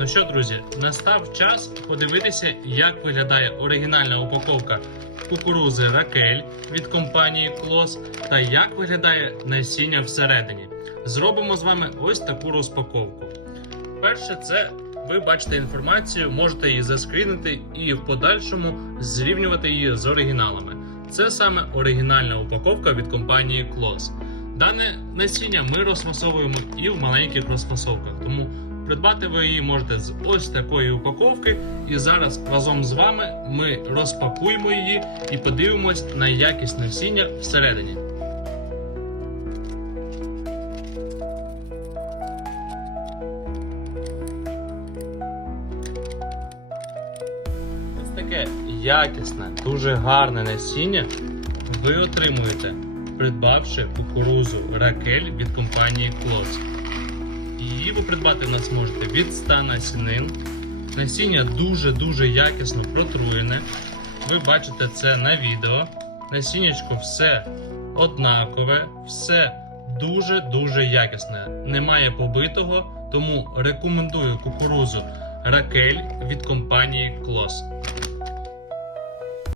Ну що, друзі, настав час подивитися, як виглядає оригінальна упаковка кукурузи Ракель від компанії Клос та як виглядає насіння всередині. Зробимо з вами ось таку розпаковку. Перше, це ви бачите інформацію, можете її заскрінити і в подальшому зрівнювати її з оригіналами. Це саме оригінальна упаковка від компанії Клос. Дане насіння ми розфасовуємо і в маленьких розфасовках, тому придбати ви її можете з ось такої упаковки. І зараз разом з вами ми розпакуємо її і подивимось на якість насіння всередині. Ось таке якісне, дуже гарне насіння ви отримуєте, придбавши кукурузу Ракель від компанії Клос. Ви придбати в нас можете від 100 насінин. Насіння дуже-дуже якісно протруєне. Ви бачите це на відео. Насіннячко все однакове, все дуже-дуже якісне. Немає побитого, тому рекомендую кукурузу Ракель від компанії Клос.